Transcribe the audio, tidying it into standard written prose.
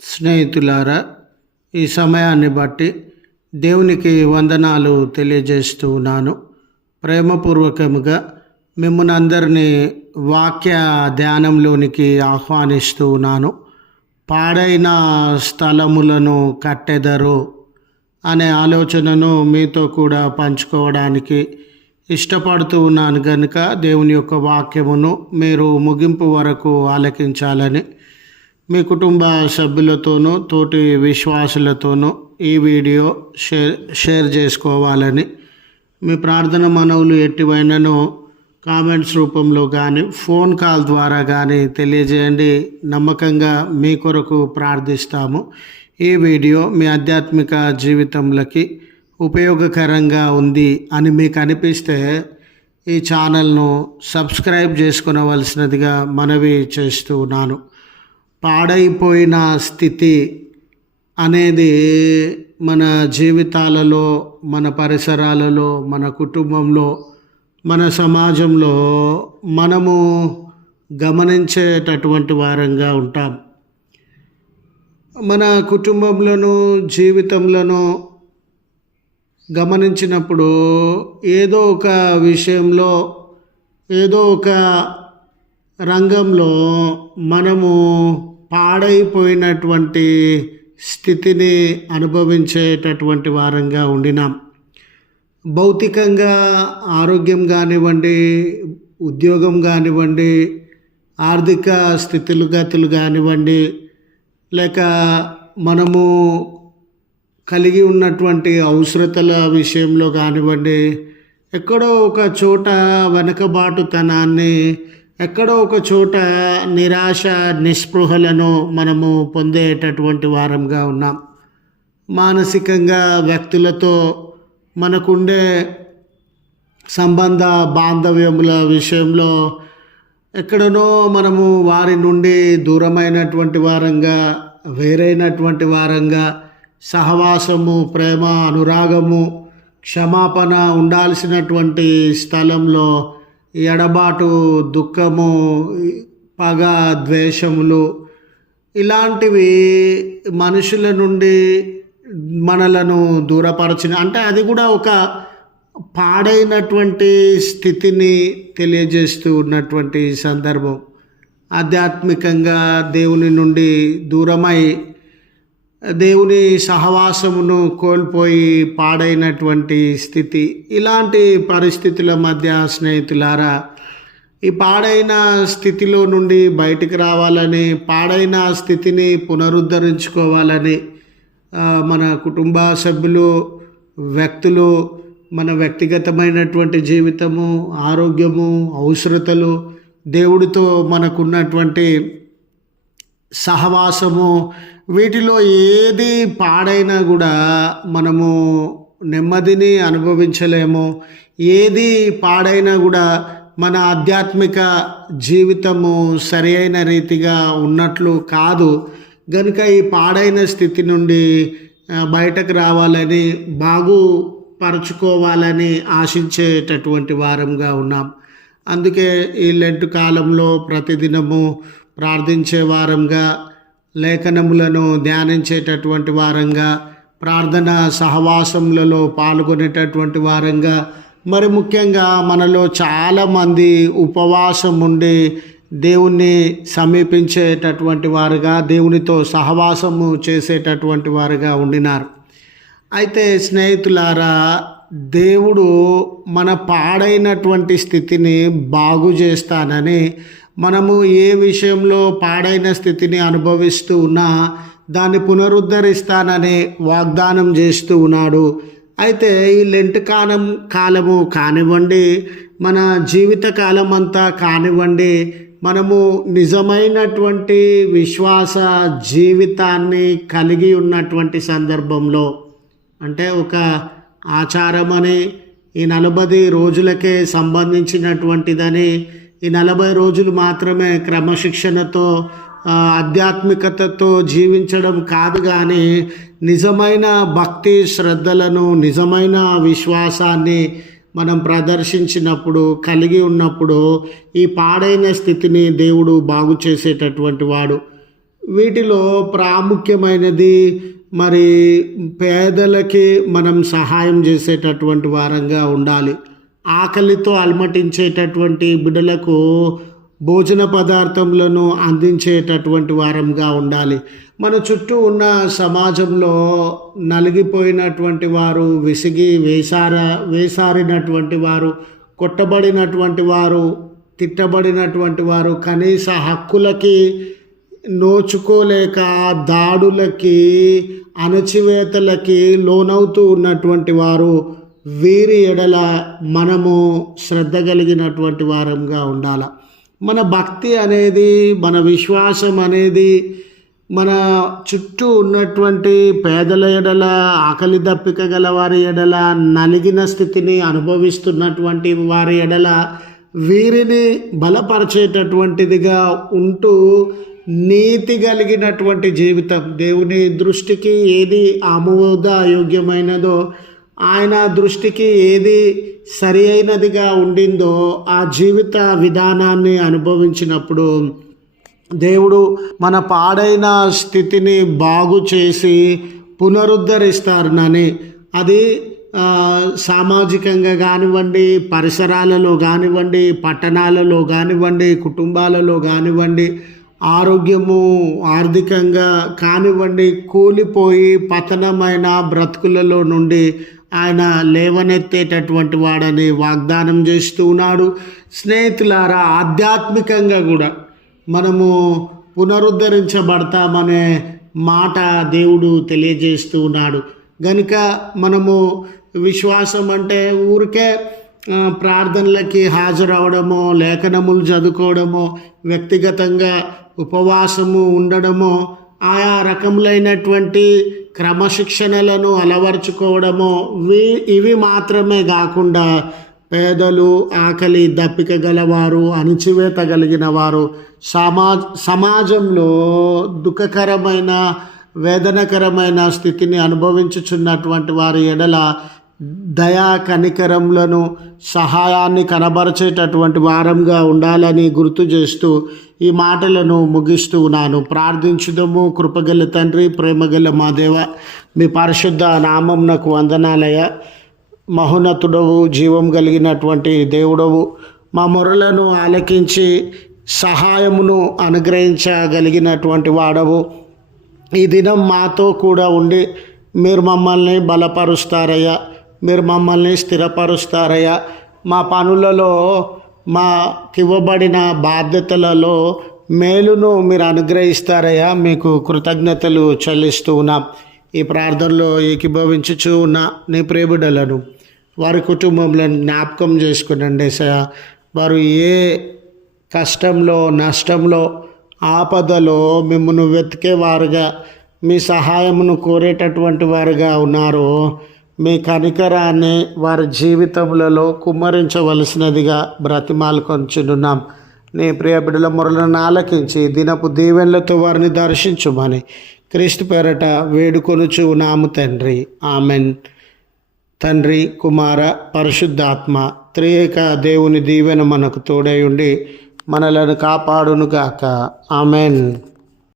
స్నేహితులారా, ఈ సమయాన్ని బట్టి దేవునికి వందనాలు తెలియజేస్తూ ఉన్నాను. ప్రేమపూర్వకముగా మిమ్మల్ని అందరినీ వాక్య ధ్యానంలోనికి ఆహ్వానిస్తూ ఉన్నాను. పాడైన స్థలములను కట్టెదరు అనే ఆలోచనను మీతో కూడా పంచుకోవడానికి ఇష్టపడుతూ ఉన్నాను కనుక దేవుని యొక్క వాక్యమును మీరు ముగింపు వరకు ఆలకించాలని మీ కుటుంబ సభ్యులతోనూ తోటి విశ్వాసులతోనూ ఈ వీడియో షేర్ చేసుకోవాలని మీ ప్రార్థన మనవులు ఎట్టివైనను కామెంట్స్ రూపంలో కానీ ఫోన్ కాల్ ద్వారా కానీ తెలియజేయండి. నమ్మకంగా మీ కొరకు ప్రార్థిస్తాము. ఈ వీడియో మీ ఆధ్యాత్మిక జీవితంలోకి ఉపయోగకరంగా ఉంది అని మీకు అనిపిస్తే ఈ ఛానల్ను సబ్స్క్రైబ్ చేసుకునవలసినదిగా మనవి చేస్తూ ఉన్నాను. పాడైపోయిన స్థితి అనేది మన జీవితాలలో, మన పరిసరాలలో, మన కుటుంబంలో, మన సమాజంలో మనము గమనించేటటువంటి వారంగా ఉంటాం. మన కుటుంబంలోనూ జీవితంలోనూ గమనించినప్పుడు ఏదో ఒక విషయంలో, ఏదో ఒక రంగంలో మనము పాడైపోయినటువంటి స్థితిని అనుభవించేటటువంటి వారంగా ఉండినాం. భౌతికంగా ఆరోగ్యం కానివ్వండి, ఉద్యోగం కానివ్వండి, ఆర్థిక స్థితిగతులు కానివ్వండి, లేక మనము కలిగి ఉన్నటువంటి అవసరతల విషయంలో కానివ్వండి, ఎక్కడో ఒక చోట వెనకబాటుతనాన్ని, ఎక్కడో ఒక చోట నిరాశ నిస్పృహలను మనము పొందేటటువంటి వారంగా ఉన్నాం. మానసికంగా వ్యక్తులతో మనకుండే సంబంధ బాంధవ్యముల విషయంలో ఎక్కడనో మనము వారి నుండి దూరమైనటువంటి వారంగా, వేరైనటువంటి వారంగా, సహవాసము, ప్రేమ, అనురాగము, క్షమాపణ ఉండాల్సినటువంటి స్థలంలో ఎడబాటు, దుఃఖము, పగ, ద్వేషములు ఇలాంటివి మనుషుల నుండి మనలను దూరపరచిన, అంటే అది కూడా ఒక పాడైనటువంటి స్థితిని తెలియజేస్తూ ఉన్నటువంటి సందర్భం. ఆధ్యాత్మికంగా దేవుని నుండి దూరమై దేవుని సహవాసమును కోల్పోయి పాడైనటువంటి స్థితి. ఇలాంటి పరిస్థితుల మధ్య స్నేహితులారా, ఈ పాడైన స్థితిలో నుండి బయటికి రావాలని, పాడైన స్థితిని పునరుద్ధరించుకోవాలని మన కుటుంబ సభ్యులు, వ్యక్తులు, మన వ్యక్తిగతమైనటువంటి జీవితము, ఆరోగ్యము, అవసరతలు, దేవుడితో మనకున్నటువంటి సహవాసము, వీటిలో ఏది పాడైనా కూడా మనము నెమ్మదిని అనుభవించలేము. ఏది పాడైనా కూడా మన ఆధ్యాత్మిక జీవితము సరి అయిన రీతిగా ఉన్నట్లు కాదు. కనుక ఈ పాడైన స్థితి నుండి బయటకు రావాలని, బాగుపరుచుకోవాలని ఆశించేటటువంటి వారంగా ఉన్నాం. అందుకే ఈ లెంట్ కాలంలో ప్రతిదినము ప్రార్థించే వారంగా, లేఖనములను ధ్యానించేటటువంటి వారంగా, ప్రార్థన సహవాసములలో పాల్గొనేటటువంటి వారంగా, మరి ముఖ్యంగా మనలో చాలామంది ఉపవాసం ఉండి దేవుణ్ణి సమీపించేటటువంటి వారుగా, దేవునితో సహవాసము చేసేటటువంటి వారుగా ఉండినారు. అయితే స్నేహితులారా, దేవుడు మన పాడైనటువంటి స్థితిని బాగు చేస్తానని, మనము ఏ విషయంలో పాడైన స్థితిని అనుభవిస్తూ ఉన్నా దాన్ని పునరుద్ధరిస్తానని వాగ్దానం చేస్తూ ఉన్నాడు. అయితే ఈ లెంట్ కాలము కానివ్వండి, మన జీవిత కాలం అంతా కానివ్వండి, మనము నిజమైనటువంటి విశ్వాస జీవితాన్ని కలిగి ఉన్నటువంటి సందర్భంలో, అంటే ఒక ఆచారమని, ఈ 40 రోజులకే సంబంధించినటువంటిదని, ఈ 40 రోజులు మాత్రమే క్రమశిక్షణతో ఆధ్యాత్మికతతో జీవించడం కాదు, కానీ నిజమైన భక్తి శ్రద్ధలను, నిజమైన విశ్వాసాన్ని మనం ప్రదర్శించినప్పుడు, కలిగి ఉన్నప్పుడు ఈ పాడైన స్థితిని దేవుడు బాగు చేసేటటువంటి వాడు. వీటిలో ప్రాముఖ్యమైనది మరి పేదలకి మనం సహాయం చేసేటటువంటి వారంగా ఉండాలి. ఆకలితో అలమటించేటటువంటి బిడ్డలకు భోజన పదార్థములను అందించేటటువంటి వారంగా ఉండాలి. మన చుట్టూ ఉన్న సమాజంలో నలిగిపోయినటువంటి వారు, విసిగి వేసారినటువంటి వారు, కొట్టబడినటువంటి వారు, తిట్టబడినటువంటి వారు, కనీస హక్కులకి నోచుకోలేక దాడులకి, అణచివేతలకి లోనవుతూ ఉన్నటువంటి వారు, వీరి ఎడల మనము శ్రద్ధ కలిగినటువంటి వారంగా ఉండాలి. మన భక్తి అనేది, మన విశ్వాసం అనేది మన చుట్టూ ఉన్నటువంటి పేదల ఎడల, ఆకలి దప్పిక గల వారి ఎడల, నలిగిన స్థితిని అనుభవిస్తున్నటువంటి వారి ఎడల వీరిని బలపరిచేటటువంటిదిగా ఉంటూ నీతి కలిగినటువంటి జీవితం, దేవుని దృష్టికి ఏది ఆమోదయోగ్యమైనదో, ఆయన దృష్టికి ఏది సరి అయినదిగా ఉండిందో ఆ జీవిత విధానాన్ని అనుభవించినప్పుడు దేవుడు మన పాడైన స్థితిని బాగు చేసి పునరుద్ధరిస్తారనని, అది సామాజికంగా కానివ్వండి, పరిసరాలలో కానివ్వండి, పట్టణాలలో కానివ్వండి, కుటుంబాలలో కానివ్వండి, ఆరోగ్యము ఆర్థికంగా కానివ్వండి, కూలిపోయి పతనమైన బ్రతుకులలో నుండి ఆయన లేవనెత్తేటటువంటి వాడని వాగ్దానం చేస్తూ ఉన్నాడు. స్నేహితులారా, ఆధ్యాత్మికంగా కూడా మనము పునరుద్ధరించబడతామనే మాట దేవుడు తెలియజేస్తూ ఉన్నాడు. గనుక మనము విశ్వాసం అంటే ఊరికే ప్రార్థనలకి హాజరవడమో, లేఖనములు చదువుకోవడమో, వ్యక్తిగతంగా ఉపవాసము ఉండడమో, ఆయా రకములైనటువంటి క్రమశిక్షణలను అలవర్చుకోవడమో, ఇవి మాత్రమే కాకుండా పేదలు, ఆకలి దప్పిక గలవారు, అణిచివేత కలిగిన వారు, సమాజంలో దుఃఖకరమైన, వేదనకరమైన స్థితిని అనుభవించుచున్నటువంటి వారి ఎడల దయా కనికరములను, సహాయాన్ని కనబరిచేటటువంటి వారంగా ఉండాలని గుర్తు చేస్తూ ఈ మాటలను ముగిస్తూ ఉన్నాను. ప్రార్థించుదము. కృపగల తండ్రి, ప్రేమగల మా దేవ, మీ పరిశుద్ధ నామమునకు వందనాలయ. మహోన్నతుడవు, జీవం కలిగినటువంటి దేవుడవు, మా మొరలను ఆలకించి సహాయమును అనుగ్రహించగలిగినటువంటి వాడవు. ఈ దినం మాతో కూడా ఉండి మీరు మమ్మల్ని బలపరుస్తారయ్యా, మీరు మమ్మల్ని స్థిరపరుస్తారయ్యా. మా పనులలో, మాకివ్వబడిన బాధ్యతలలో మేలును మీరు అనుగ్రహిస్తారయ్యా. మీకు కృతజ్ఞతలు చెల్లిస్తూ ఉన్నాం. ఈ ప్రార్థనలో ఏకీభవించుచూ ఉన్న నీ ప్రియబిడ్డలను, వారి కుటుంబంలను జ్ఞాపకం చేసుకునండి ఏసయ్యా. వారు ఏ కష్టంలో, నష్టంలో, ఆపదలో మిమ్మల్ని వెతికేవారుగా, మీ సహాయమును కోరేటటువంటి వారుగా ఉన్నారో, మీ కనికరాన్ని వారి జీవితములలో కుమ్మరించవలసినదిగా బ్రతిమాలుకొంచున్నాం. నీ ప్రియ బిడ్డల మొరలను ఆలకించి దినపు దీవెనలతో వారిని దర్శించుమని క్రీస్తు పేరట వేడుకొనుచు ఉన్నాము తండ్రి. ఆమెన్. తండ్రి, కుమార, పరిశుద్ధాత్మ త్రియేక దేవుని దీవెన మనకు తోడై ఉండి మనలను కాపాడునుగాక. ఆమెన్.